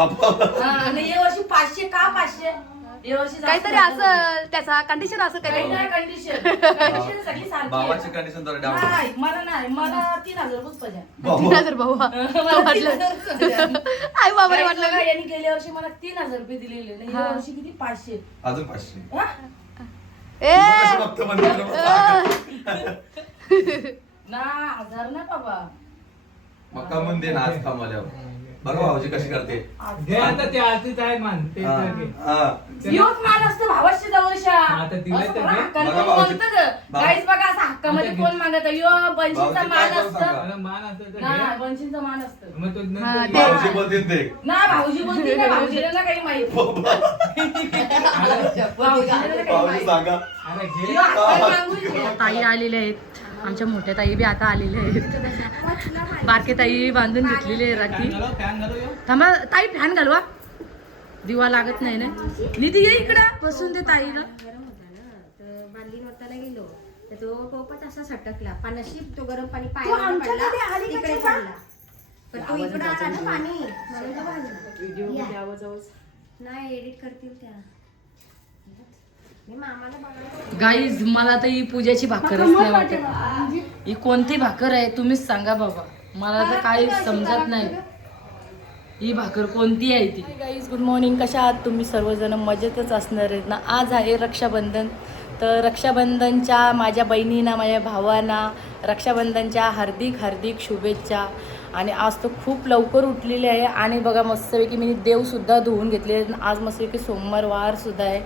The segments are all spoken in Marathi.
बापा हा, आणि या वर्षी पाचशे का पाचशे? या वर्षी जास्त काहीतरी होतं. असं त्याचा कंडिशन असं काही काही नाही कंडिशन कंडिशन सगळी सारखी बाबाची आहे. कंडिशन जरा डाऊन नाही मला नाही मला तीन हजार रुपये पाहिजे तीन हजार भाऊ हा. मला तीन वाटलं हजार रुपये पाहिजे. आई बाबा काही वाटलं यांनी गेल्या वर्षी मला तीन हजार रुपये दिलेले. नाही या हा. वर्षी किती? पाचशे. अजून पाचशे. हा? ए! कसं बघतो मंदिराला? ना हजार ना बाबा. मक्का म्हणून दे ना आज कमाल्यावर बघा भाऊजी कशी करते घे आता ते आरतीच आहे मान ते हा, तर घे. हा. योच मान असतं भावाशी जवळच्या आता दिलाय तर घे. बघा भाऊजी. गाईच बघा असं हक्कामध्ये कोण मागत यो बनशीचा भाऊजी मान काय करून असतं सांगा? मला मान असेल तर ना घे. बनशीचं मान असतं मग तो हा, भाऊजी ना भाऊजी बोलते ना भाऊजीला ना काही माहीत भाऊजीला ना काही भाऊजी माहीत. सांगा यो मागून घे. ताई आलेल्या आहेत आमच्या मोठ्या ताई बी आता आलेल्या आहेत. बारके ताई बांधून घेतलेली आहे राखी. थांबा ताई फॅन घालवा. दिवा लागत नाही ना. निधी ये इकडं. बसून दे ताईला. गरम होता ना तर बादली नव्हताना गेलो तर तो पोपट असा सटकला पण नशीब तो गरम पाणी. पडला तेव्हा? पडला पण तो इकडे आला ना पाणी म्हणून तो भाजला. नाही एडिट करतील त्या. गाईज मला तर ही पूजाची भाकरच नाही वाटत. ही कोणती भाकर आहे तुम्हीच सांगा बाबा. मला तर काही समजत नाही. ही भाकर कोणती आहे ती? गाईज गुड मॉर्निंग कशा आहात तुम्ही? सर्वजण मजेतच असणार आहेत ना? आज आहे रक्षाबंधन. तर रक्षाबंधनच्या माझ्या बहिणींना माझ्या भावांना रक्षाबंधनच्या हार्दिक हार्दिक शुभेच्छा. आणि आज तो खूप लवकर उठलेली आहे. आणि बघा मस्तपैकी मी देवसुद्धा धुवून घेतले आज मस्तपैकी सोमवार वारसुद्धा आहे.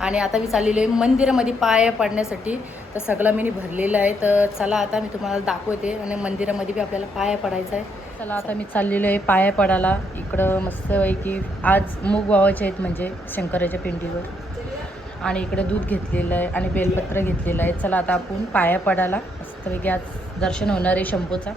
आणि आता मी चाललेलो आहे मंदिरामध्ये पाया पडण्यासाठी. तर सगळं मी भरलेलं आहे. तर चला आता मी तुम्हाला दाखवते आणि मंदिरामध्ये बी आपल्याला पाया पडायचं आहे. चला आता मी चाललेलो आहे पाया पडायला. इकडं मस्तपैकी आज मूग वावायचे आहेत म्हणजे शंकराच्या पिंडीवर. आणि इकडं दूध घेतलेलं आहे आणि बेलपत्र घेतलेलं आहे. चला आता आपण पाया पडायला. मस्तपैकी आज दर्शन होणार आहे शंपूचा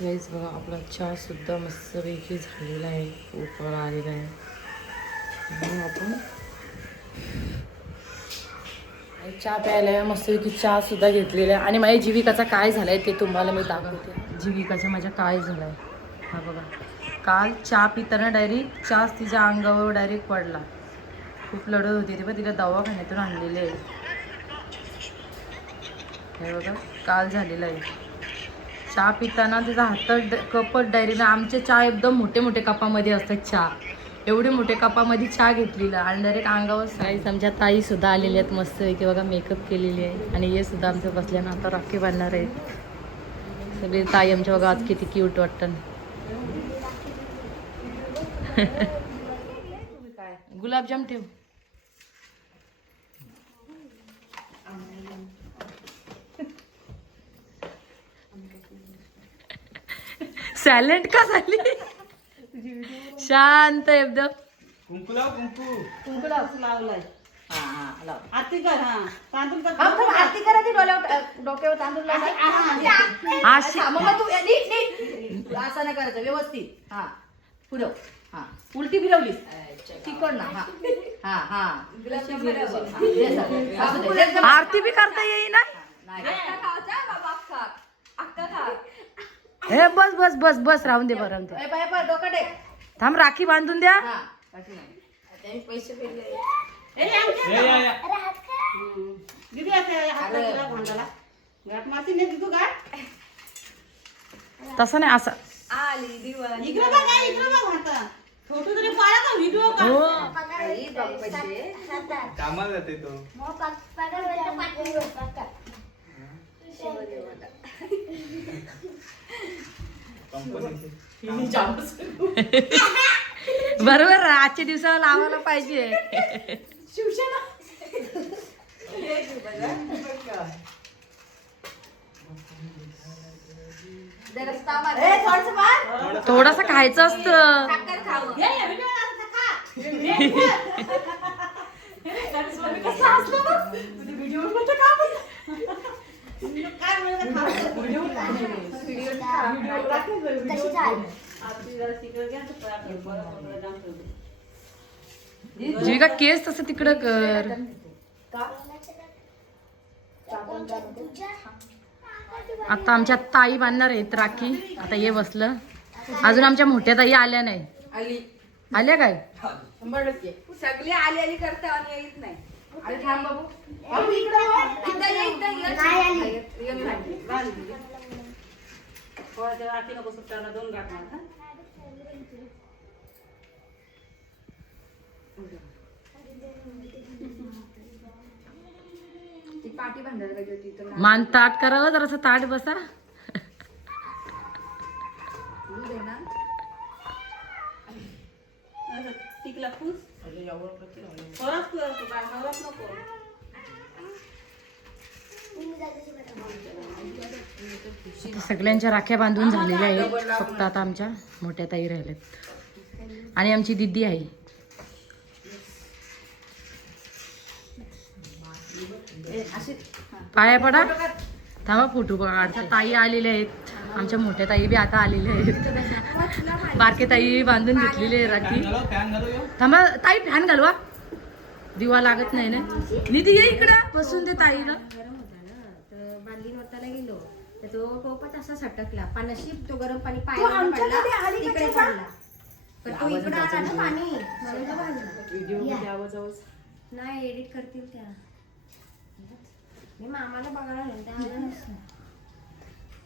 गाईज बघा आपला चहासुद्धा मस्तपैकी झालेला आहे. उपर आलेला आहे. म्हणून आपण चहा प्यायला मस्तपैकी चहासुद्धा घेतलेला आहे. आणि माझ्या जीविकाचा काय झालाय ते तुम्हाला मी दाखवते. जीविकाचा माझ्या काय झालाय? हा बघा. काल चहा पिताना डायरेक्ट चहाच तिच्या अंगावर डायरेक्ट पडला. खूप लढत होती ते पण तिला दवाखान्यातून आणलेले आहे हे बघा काल झालेलं आहे. चहा पिताना तिचा हातात कपट डायरेक्ट आमचे चहा एकदम मोठे मोठे कपामध्ये असतात चहा. एवढे मोठे कपामध्ये चहा घेतलेला आणि डायरेक्ट अंगावर साईज आमच्या ताई सुद्धा आलेल्या आहेत मस्त की बघा मेकअप केलेली आहे. आणि हे सुद्धा आमचं बसल्यानं आता राखी बांधणार आहेत. सगळे ताई आमच्या बघा आज किती क्यूट वाटतं. गुलाबजाम ठेव. सायलेंट का झाली? शांत एकदम. कुंकू लाव कुंकू. आरती कर हा. हा, आरती करा ती डोल्यावर डोक्यावर तांदूळ हा, मग तू नीट नीट. असं नाही करायचं व्यवस्थित. हा पुढं. हा उलटी फिरवलीस. हा. हा हा. हा, दे. सर. आरती बी करता येईना? नाही. हे बस बस बस बस राहून दे बरं राहून दे ए, पाय, पाय, डोकं टेक. थांब राखी बांधून द्या हा, बाकी नाही. त्यांनी पैसे फेडले. ए, आमच्या- ये, या, या. हम्म. दीदी असं हात अरे. तुला भांडाला घाट मारती नाही तू गाठ तसं नाही असं इकडं बघा इकडं बघ आता फोटो तरी पाहिला का व्हिडिओ का हो आई. कामाला जाते तो. बरोबर आजच्या दिवसाला लावायला पाहिजे. शिवसेना. थोडंसं खायचं असतं. साखर जीविका केस तसं तिकडं कर. आता आमच्या ताई बांधणार आहेत राखी. आता ये बसलं. अजून आमच्या मोठ्या ताई आल्या नाही. आली. आल्या काय? सगळे आली आली करता आणि येत नाही. अरे थांब बाबू बाबू इकडे वळ. इथं ये, इथं ये. नाही आली. ये, मी आणते. थोडं ते राखी नको सुट्ट्याला दोन गाठ मार, हा. ती पाठी बांधायला पाहिजे होती इथं. मान ताट करावं जरासं ताट बसा दूध आहे ना टिकला फूस परत कर तू काय नवरात नको. सगळ्यांच्या राख्या बांधून झालेल्या आहेत. फक्त आता आमच्या मोठ्या ताई राहिल्यात. आणि आमची दिदी आहे. ए, अशी पाया पडा. थांबा फोटो काढता. ताई आलेल्या आहेत. आमच्या मोठ्या ताई बी आता आलेल्या आहेत. बारके ताई बांधून घेतलेली राखी. थांबा ताई फॅन घालवा. दिवा लागत नाही ना. निधी ये इकडं. बसून दे ताईला. गरम होता ना तर बादली नोटाला गेलो तर तो पोपट असा सटकला पाण्याशी तो गरम पाणी. पायाला पडला तिकडे पडला पण तो इकडे आला ना पाणी म्हणून तो भाजला नाही एडिट करतील त्या. मी मामाला बघायला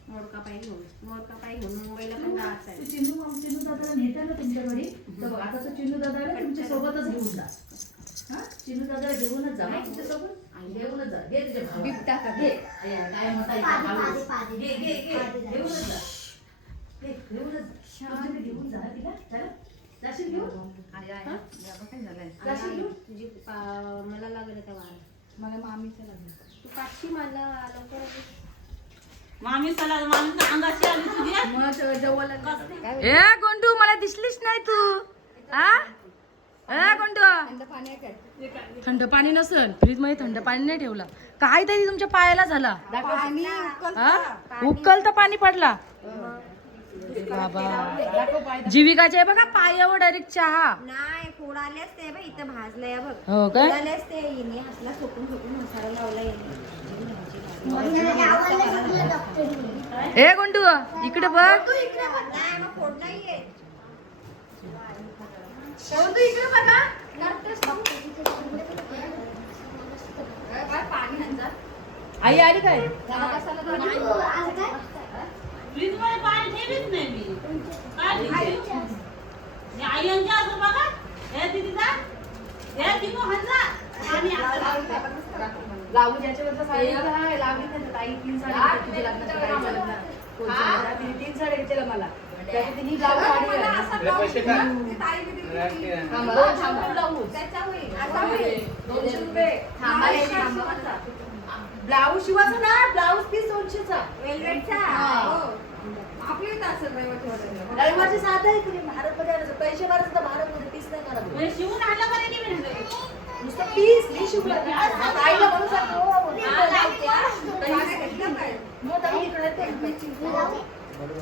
नाही त्या आल्या नसतं मोडका पाय घेऊन मोडका पाय घेऊन मुंबईला पण जायचं आहे. चिन्नू चिन्नू दादाला नेता ना तुमच्या घरी? तर बघ आता तो चिन्नू दादाला तुमच्या सोबतच घेऊन जा. हा? दादाला घेऊनच जा. नाही. तुमच्यासोबत? घेऊनच जा. घे तुझ्या भावाला. बिबटा का? घे. आई, आई, काय म्हणता इथं घालून. घे घे घे. घेऊनच जा. घे, घेऊनच जा. तुमच्याकडे घेऊन जा ना तिला. चला. जाशील घेऊन आहे, आहे. बाबा काय झालंय. जाशील घेऊन तुझी पा- मला लागलं मला मामीचं लग्न तू पाचशी मला लवकर. मामी चला मामी अंगाशी आली तुझी. मग सगळं जवळ लागलं. काय ए गोंडू मला दिसलीच नाही तू. हा? ए गोंडू. थंड पाणी आहे काय? थंड पाणी नसल. फ्रीजमध्ये थंड पाणी नाही ठेवला. काय तरी तुमच्या पायाला झाला. उकल तर पाणी. पडला. बाबा. जीविकाचे आहे बघा पायावर डायरेक्ट चहा. नाही फोड आले असते बघ इथं भाजलंय बघ. हो काय असते हिने हसला ठोकून ठोकून मसाला लावला ए गुंटू इकडे बघ. आई आली काय? हे आई बघा लावू ज्याच्यावरचं साडी आहे, नाही तर ताई तीन साडी तुझ्या लग्नाच्या? तिने तीन साडी मला लावू साडी आहे. हो. दोनशे रुपये. हे. ब्लाऊज शिवायचा ना ब्लाऊज पीस दोनशेचा वेलवेटचा हा. हो. रविवारची साधा आहे तुम्ही भारत मध्ये. पैसे भरायचं तर भारत मध्ये पीस नाही करायचं हे शिवून म्हणलं. नुसतं पीस म्हणून सांगतो हो.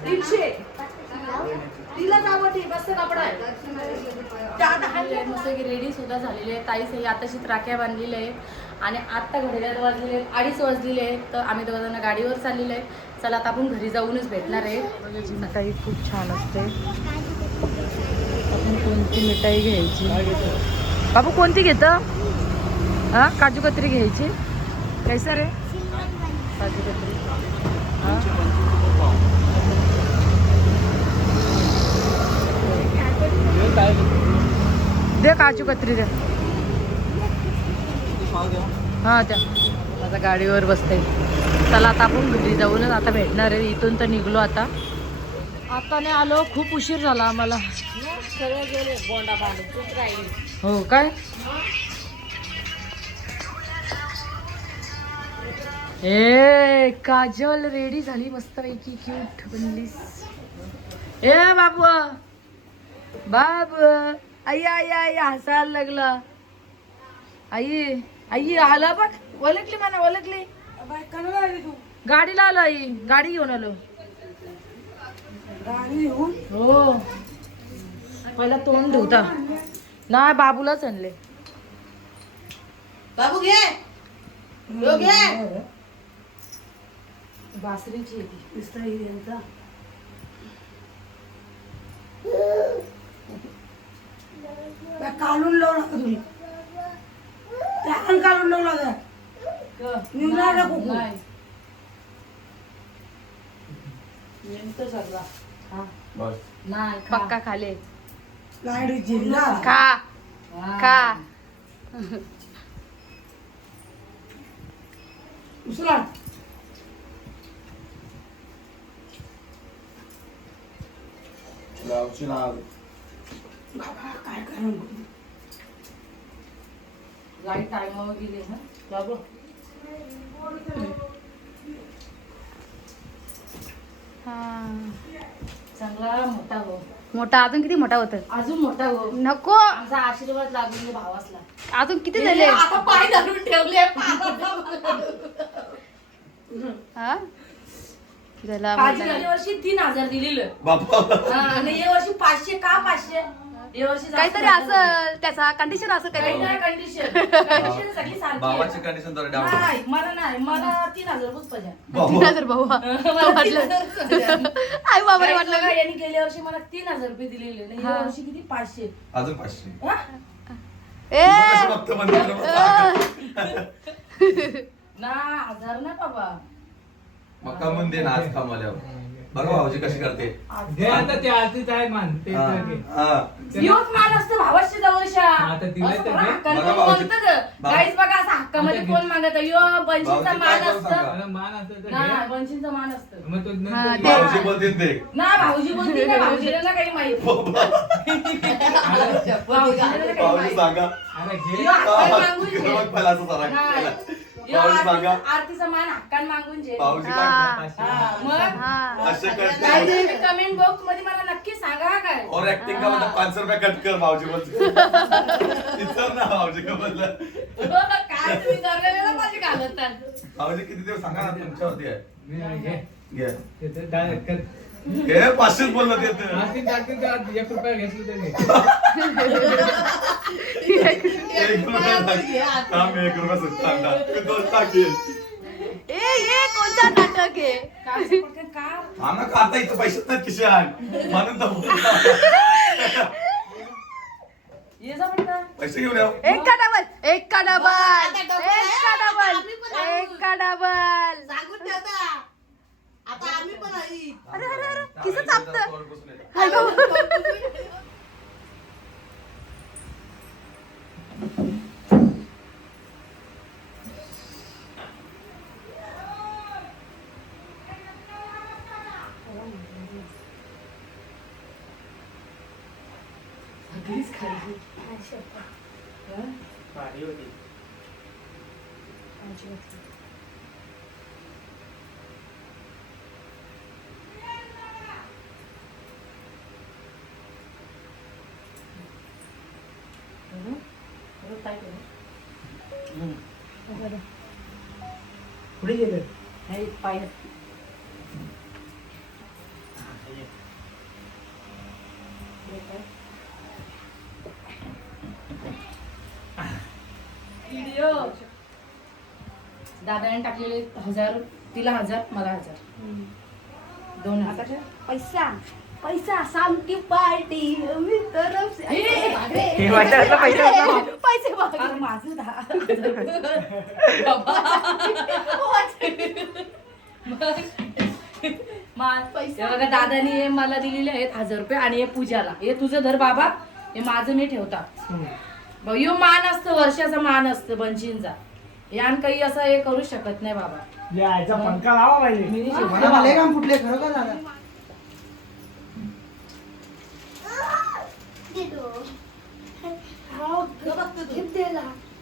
तीनशे तिला मस्त कपडा आहे. मस्त की रेडी सुद्धा झालेले आहे. ताई सही आताशीच राख्या बांधलेल्या आहेत. आणि आत्ता घड्याळात वाजलेले आहेत. अडीच वाजलेले आहेत. तर आम्ही दोघं जण गाडीवर चाललेलो आहे. चला आता आपण घरी जाऊनच भेटणार आहे. मिठाई खूप छान असते. आपण कोणती मिठाई घ्यायची? बाबू कोणती घेतं? हा? काजू कतरी घ्यायची. कैसा रे काजू कतरी. दे काजू कतरी दे. तू हा त्या आता गाडीवर बसते. चला आता आपण घरी जाऊनच आता भेटणार आहे. इथून तर निघलो आता. आता नाही आलो खूप उशीर झाला आम्हाला. सगळं गेले बोंडा बांधून राहील? हो काय? ए काजल रेडी झाली मस्त पैकी क्यूट बनलीस. ए बाबू बाबू आई आई आई हसायला लागला. आई आई आला बघ ओळखली म्हणा ओळखली. गाडीला आलो आई गाडी घेऊन आलो. हो. पहिला तोंड धुता. नाही बाबूलाच आणले. बाबू घे. बासरीची काढून लावू नका तुम्ही लावू नका नाही नेमकं सगळा. हा. बस. नाही पक्का खाले. लाइट जिल्हा. खा खा. उचला गावची नाव बाबा काय करा? लाइट टायमावर गेली ना? बाबू चांगला मोठा हो मोठा अजून किती मोठा होत अजून मोठा हो. नको. आमचा आशीर्वाद लागून दे भावासला. अजून किती झाले? आता पाय धरून ठेवले. हा? झाला गेल्या वर्षी तीन हजार दिलेलं. बाबा हा, आणि या वर्षी पाचशे का पाचशे? या वर्षी जास्त काहीतरी. असं त्याचा कंडिशन असं काही कंडिशन कंडिशन सगळी सारखी बाबाची आहे. कंडिशन डाऊन नाही मला नाही मला तीन हजार रुपये पाहिजे. तीन हजार भाऊ. मला तीन हजार रुपये पाहिजे. आई बाबा काही वाटलं. बघा, यांनी गेल्या वर्षी मला तीन हजार रुपये दिलेले. या. वर्षी किती? पाचशे. अजून पाचशे. हा? ए! कसं बघतो मंदिर ना हजार ना बाबा. मक्का मंदिर आज कामाल्यावर बघा भाऊजी कशी करते घे आता ते आरतीच आहे मान ते हा, घे. हा. योच मान असतं भावाशी जवळच्या आता दिलाय तर घे. बघा भाऊजी. बघा असं हक्कामध्ये. कोण मागत यो भाऊजी मान सांगा? असतं मला मान असेल तर ना घे. बनशीचा मान असतं मग तो हा, नंतर ते- भाऊजी बोलतील ते ना भाऊजी बोलते ना भाऊजीला ना काही माहीत भाऊजीला ना काही भाऊजी माहीत सांगा यो हक्कान हा, मागून. नाही. यो आरती- आरतीचा मान हक्कान मागून जे. भाऊजी हा. काय हा, मग? हा. असे करते. काय तुम्ही कमेंट बॉक्समध्ये मला नक्की सांगा हा काय? और एक्टिंग का मतलब पाच रुपये कट कर भाऊजी बोलते विचार ना भाऊजी का बोललं? हो, काय तुम्ही दरवेळेला माझी घालवतात भाऊजी किती दिवस सांगा ना तुमच्यावरती आहे. घे, घे. घे ते तर direct कर. हे पाचशेच बोललं ते तर. आरती टाकते तर आज एक रुपया घेतली त्याने. एक रुपया टाक. थांब, एक रुपया सुद्धा टाक. मी दोन टाकेल. ए ये कोणता नाटक आहे? हा ना का आता इथं पैसेच नाही खिशात म्हणून तर पैसे घेऊन एक का डबल एक का डबल एक का डबल एक का डबल सांगून ठेवता. आता आम्ही पण आई अरे अरे अरे किस चापत. सगळीच होती. पुढे गेले. नाही पाय व्हिडिओ दादाने टाकलेले हजार तिला हजार मला हजार. दोन हजार. पैसा. पैसा की पार्टी मी पैसे पैसे मागे. अरे माझं दहा बाबा. मा- हे बघा दादाने हे मला दिलेले आहेत हजार रुपये आणि हे पूजाला. हे तुझं धर बाबा हे माझं मी ठेवता. ह्यो मान असतं वर्षाचा मान असतं बनशींचा यान काही असं हे करू शकत नाही बाबा. यायचा पंखा लावा पाहिजे मला. भले काम फुटले खरं का दिला.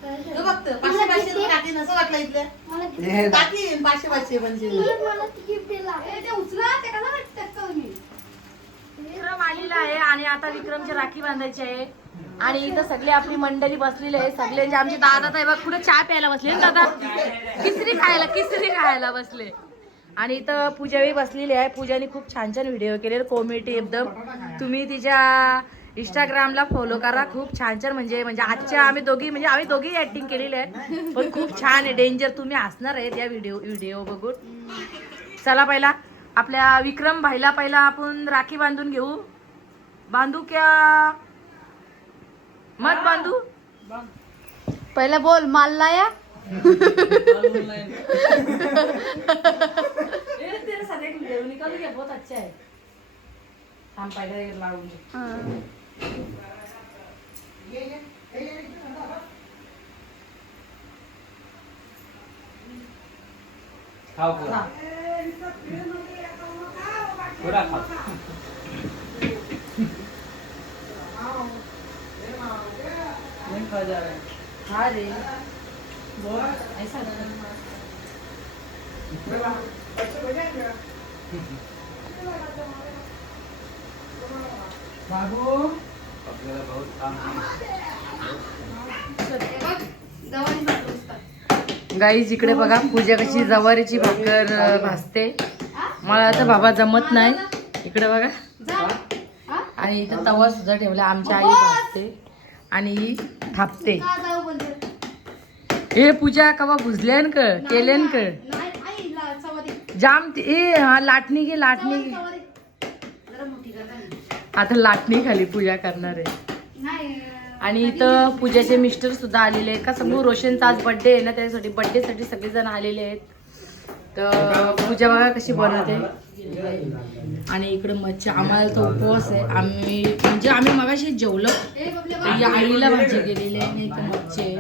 तो बघतो पाचशे पाचशे काकी नसं वाटलं इथलं. काकी पाचशे पाचशे म्हणजे. ते उचला ते कसं वाटतं तुम्ही विक्रम आलेला आहे आणि आता विक्रमची राखी बांधायची आहे. आणि इथं सगळे आपली मंडळी बसलेली आहे. सगळ्यांचे आमचे दादा तर बघ कुठे चहा प्यायला बसले ना दादा? किसरी खायला किसरी खायला बसले. आणि इथं पूजाही बसलेली आहे. पूजाने खूप छान छान व्हिडिओ केले कॉमेडी एकदम. तुम्ही तिच्या इंस्टाग्रामला फॉलो करा. खूप छान छान म्हणजे म्हणजे आजच्या आम्ही दोघी म्हणजे आम्ही दोघी ऍक्टिंग केलेली आहे. पण खूप छान आहे. डेंजर तुम्ही हसणार आहेत या व्हिडिओ व्हिडिओ बघून. चला पहिला आपल्या विक्रम भाईला पहिला आपण राखी बांधून घेऊ. बांधू क्या? मत बांधू? पहिला बोल माल लाया? तेरे साथ एक वीडियो निकाल गया बहुत अच्छा है. हम पहले लाऊंगे खाओ पूरा पूरा खाओ नहीं खा जा रहा है हाँ रे ऐसा बाबू आपल्याला बहुत काम गाईज इकडे बघा पूजा कशी जवारीची भाकर अं, भाजते. मला आता बाबा जमत नाही. इकडे बघा. आणि इथं तवा सुद्धा ठेवला आमच्या आई भाजते आणि ही थापते. हे पूजा कवा भुजल्यान कर केल्यान कर नाही आई ला चवदी. जाम ए हा लाटणी घे लाटणी घे चवदी जरा मोठी कर ना. आता लाटणी खाली पूजा करणार आहे. नाही आणि इथं पूजाचे मिस्टर सुद्धा आलेले आहेत. का समूह रोशनचा आज बर्थडे आहे ना त्यासाठी birthday साठी सगळेजण आलेले आहेत. तर पूजा बघा कशी बनवते. आणि इकडे मच्छी आम्हाला तो उपवास आहे. आम्ही म्हणजे आम्ही मगाशी जेवलो. या आईला भाजी केलेली आहे आणि इथं मच्छी आहे.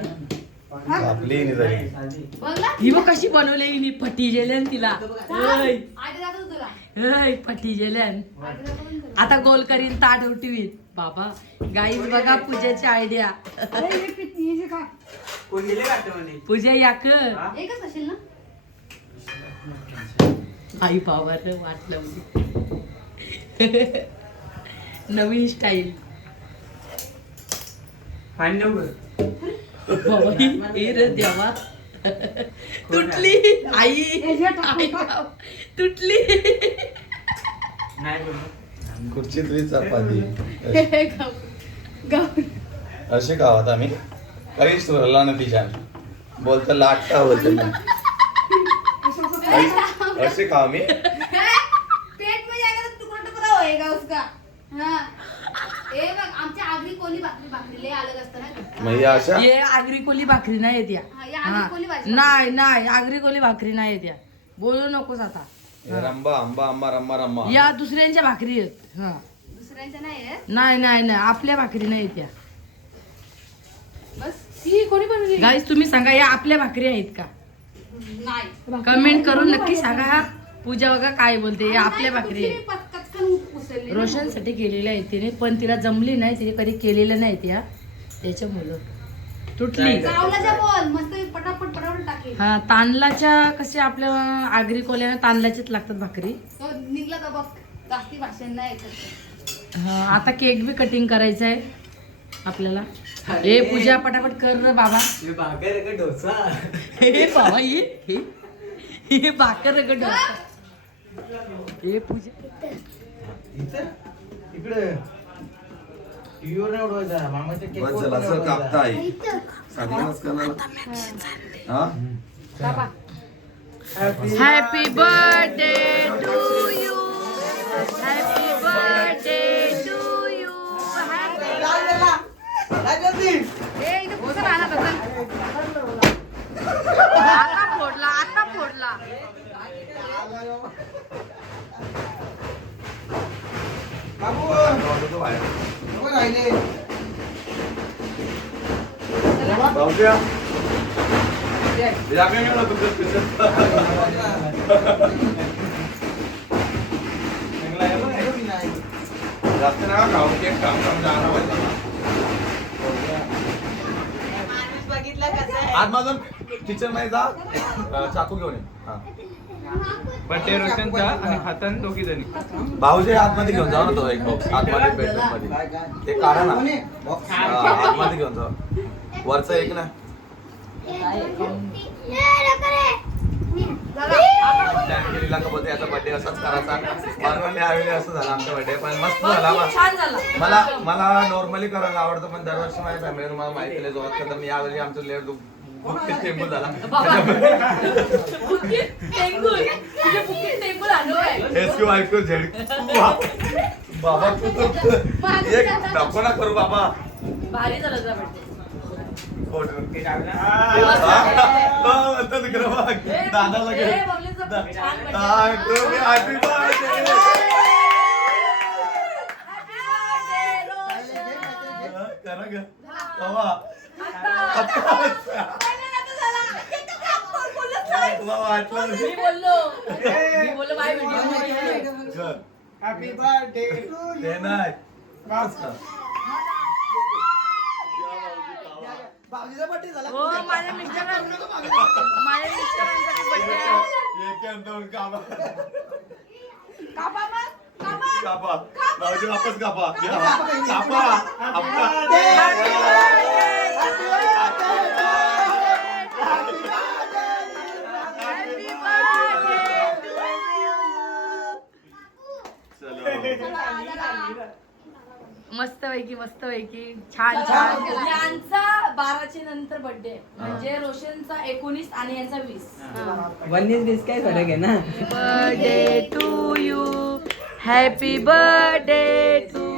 नाही ही बघ कशी बनवली फटी गेल्यान तिला. गेल्यान ना तुला आता गोल करीन ताट उठवीत. बाबा गाईज बघा पूजाची आयडिया पूजा याक. एकच असेल ना आई पावर वाटलं नवीन स्टाईल बाबा देवा. तुटली. आई. तुटली. नाही बोललो खुर्चीत वीज चपाती. असे गावात आम्ही. काहीच सुरला ना तिच्या. बोलतं लाटता बोलतं मी असे का मी पेट में जाएगा तो टुकड़ा टुकड़ा होएगा उसका हाँ. ए बघ आगरी कोणी भाकरी भाकरी लय अलग असतं ना अशा? ये आगरी कोली भाकरी नाही येत या. हा, या आगरी कोली भाजी. नाही नाही आगरी कोली भाकरी नाही येत या. बोलू नकोस आता. रंबा आंबा आंबा रंबा रंबा. या दुसऱ्यांच्या भाकरी आहेत हा. दुसऱ्यांच्या नाही आहे नाही नाही नाही आपल्या भाकरी नाही येत या. बस. ही कोणी बनवली? गाईज तुम्ही सांगा या आपल्या भाकरी आहेत का? नाही. कमेंट करून नक्की सांगा. हा पूजा बघा काय बोलते या आपल्या भाकरी कुठली आहे पत- कचकन उचलली. रोशनसाठी केलेल्या आहे तिने पण तिला जमली नाही तिने कधी केलेलं नाही त्या त्याच्यामुळं. तुटली. गावलाच्या बोल मस्त पटापट पटापट टाकेल हा तांदळाच्या कसे आपल्या आगरी कोल्यानं तांदळाचीच लागतात भाकरी. तो निघला का बघ जास्ती भाषण नाही ऐकत हा, आता केक बी कटिंग करायचं आहे आपल्याला हे पूजा पटापट कर रे बाबा. हे भाकर का डोसा? हे बाबा हे हे- हे भाकर डोसा. हे? पूजा. इथं? इकडे. टीव्हीवर नाही उडवायचा मामाच्या केक बस झालं असं कापता आई. सांगूनच करा हा? Happy birthday to you happy birthday to you. ए इथं पुसं राहणार होतं. आता फोडला आता फोडला राहिले भाऊया या काय म्हणलं तुमचं special? जास्त नका खाऊ केक काम काम जाणार पाहिजे माणूस बघितला आतमधून किचनमध्ये जा अं, चाकू घेऊन ये हा. बड्डे रोशनचा आणि हातान दोघी जणी. भाऊजी आतमध्ये घेऊन जाऊ ना तो एक बॉक्स आतमध्ये बेडरूममध्ये ते काढा ना. हा, आतमध्ये घेऊन जा वरचा एक ना. याचा बर्थडे असाच करायचा. यावेळी असं झालं आमचा बर्थडे पण मस्त झाला खूप छान झाला. मला मला नॉर्मली करायला आवडतं पण दरवर्षी माझ्या फॅमिली मला माहिती आहे जोरात करतात. मी यावेळी आमचं लेट बुक्कीत आणलो आहे S Q I Q Z बाबा तू तर एक नको ना करू बाबा. भारी झालं बर्थडे फोटो हा. दादाला घे. ए, बबलीचं छान. हा, तुम्ही happy birthday. हा, करा ग. बाबा. वाटलं मी नाही. बोललो मी बोललो माझ्या व्हिडिओ कर. हॅपी बर्थडे ते नाही. भाऊजीचा बर्थडे झाला हो माझ्या मिस्टरांचा माझ्या मिस्टरांचा बर्थडे आहे एक आणि दोन कापा. कापा मग कापा कापा. भाऊजी वापस कापा घ्या. कापा. आपला. चलो. मस्त पैकी मस्त पैकी छान. छान यांचा बाराच्या नंतर बर्थडे म्हणजे रोशनचा एकोणीस आणि यांचा वीस. वन्नीस बीस काय फरक आहे ना? Birthday to you happy birthday to